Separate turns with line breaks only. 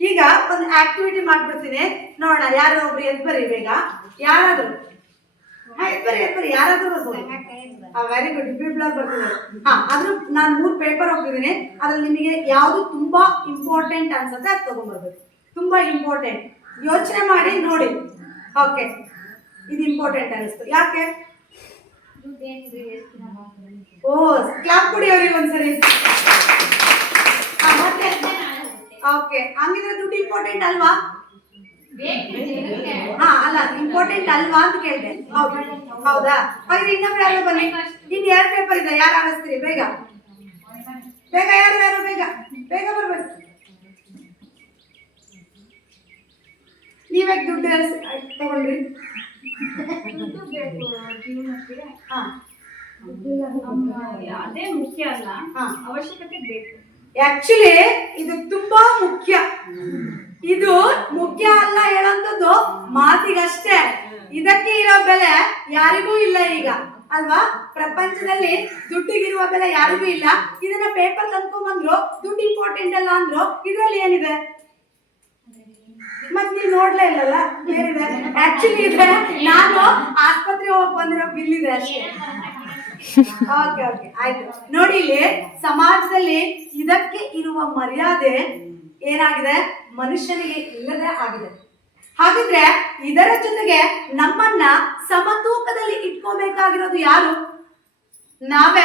ಈಗ ಒಂದು ಆಕ್ಟಿವಿಟಿ ಮಾಡ್ಬಿಡ್ತೀನಿ. ನೋಡೋಣ ಯಾರೋ ಒಬ್ರು ಎದ್ ಬರ್ರಿ ಬೇಗ. ಯಾರಾದ್ರು? ಬರ್ರಿ ಎದ್ ಬರ್ರಿ. ಯಾರಾದ್ರೂ ಬರ್ಬೋದು. ವೆರಿ ಗುಡ್ ಬರ್ತದೆ ಬರ್ತಿದ್ದಾರೆ ಹಾ ಅದ್ರ ನಾನು ಮೂರು ಪೇಪರ್ ಹೋಗ್ತಿದ್ದೀನಿ. ಅದ್ರಲ್ಲಿ ನಿಮಗೆ ಯಾವುದು ತುಂಬಾ ಇಂಪಾರ್ಟೆಂಟ್ ಅನ್ಸುತ್ತೆ ಅದು ತಗೊಂಡ್ಬರ್ಬೇಕು. ತುಂಬಾ ಇಂಪಾರ್ಟೆಂಟ್ ಯೋಚನೆ ಮಾಡಿ ನೋಡಿ. ಓಕೆ ಇದು ಇಂಪಾರ್ಟೆಂಟ್ ಅನಿಸ್ತು ಯಾಕೆ? ಓ ಕ್ಲಾಪ್ ಕೊಡಿ ಅವ್ರಿಗೆ ಒಂದ್ಸರಿ ಹಾ, ಮತ್ತೆ ಓಕೆ ಹಂಗಿದ್ರೆ ದುಡ್ಡು ಇಂಪಾರ್ಟೆಂಟ್ ಅಲ್ವಾ? ಹಾ ಅಲ್ಲ ಇಂಪಾರ್ಟೆಂಟ್ ಅಲ್ವಾ ಅಂತ ಕೇಳಿದೆ. ಹೌದಾ. ಹೌದಾ? ಹಾಗಿದ್ರೆ ಇನ್ನೊಬ್ರು ಯಾರು ಬನ್ನಿ. ಇನ್ ಎರಡು ಪೇಪರ್ ಇದೆ ಯಾರು ಆರಿಸ್ತೀರಿ ಬೇಗ. ಬೇಗ ಯಾರು ಯಾರು? ಬೇಗ. ಬೇಗ ಬರ್ಬೇಕು. ನೀವೇ ದುಡ್ಡು ತಗೊಂಡ್ರಿ ಹಾ.
ಅದೇ ಮುಖ್ಯ ಅಲ್ಲ.
ಹಾ.
ಅವಶ್ಯಕತೆ ಬೇಕು.
ಆಕ್ಚುಲಿ ಇದು ತುಂಬಾ ಮುಖ್ಯ. ಇದು ಮುಖ್ಯ ಅಲ್ಲ ಹೇಳೋಂಥದ್ದು ಮಾತಿಗಷ್ಟೇ. ಇದಕ್ಕೆ ಇರೋ ಬೆಲೆ ಯಾರಿಗೂ ಇಲ್ಲ ಈಗ. ಅಲ್ವಾ? ಪ್ರಪಂಚದಲ್ಲಿ ದುಡ್ಡಿಗಿರುವ ಬೆಲೆ ಯಾರಿಗೂ ಇಲ್ಲ. ಇದನ್ನ ಪೇಪರ್ ತಂದ್ಕೊಂಡ್ಬಂದ್ರು ದುಡ್ಡು ಇಂಪಾರ್ಟೆಂಟ್ ಅಲ್ಲ ಅಂದ್ರು, ಇದ್ರಲ್ಲಿ ಏನಿದೆ? ಮತ್ ನೀವ್ ನೋಡ್ಲೇ ಇಲ್ಲಲ್ಲ? ಏನಿದೆ? ಆಕ್ಚುಲಿ ಇದೆ. ನಾನು ಆಸ್ಪತ್ರೆ ಹೋಗಿ ಬಂದಿರೋ ಬಿಲ್ ಇದೆ ಅಷ್ಟೇ. ಓಕೆ ಓಕೆ ಆಯ್ತು. ನೋಡಿ ಇಲ್ಲಿ ಸಮಾಜದಲ್ಲಿ ಇದಕ್ಕೆ ಇರುವ ಮರ್ಯಾದೆ ಏನಾಗಿದೆ? ಮನುಷ್ಯನಿಗೆ ಇಲ್ಲದೆ ಆಗಿದೆ. ಹಾಗಿದ್ರೆ ಇದರ ಜೊತೆಗೆ ನಮ್ಮನ್ನ ಸಮತೂಕದಲ್ಲಿ ಇಟ್ಕೋಬೇಕಾಗಿರೋದು ಯಾರು? ನಾವೇ.